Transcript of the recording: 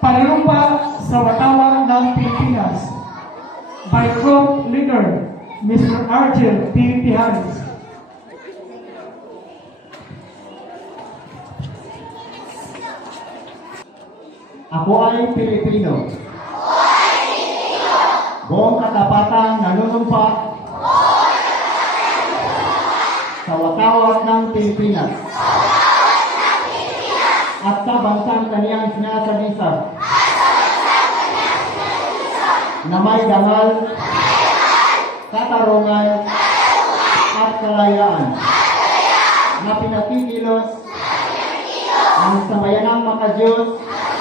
Panunumpa sa Watawang ng Pilipinas by Group Leader, Mr. Argel P. Pihares. Ako ay Pilipino. Buong katapatang nanunumpa sa watawat ng Pilipinas at sa bansang kaniyang sinasalisar na may dangal, katarungan at kalayaan na pinakikilos ng samayanang makadiyos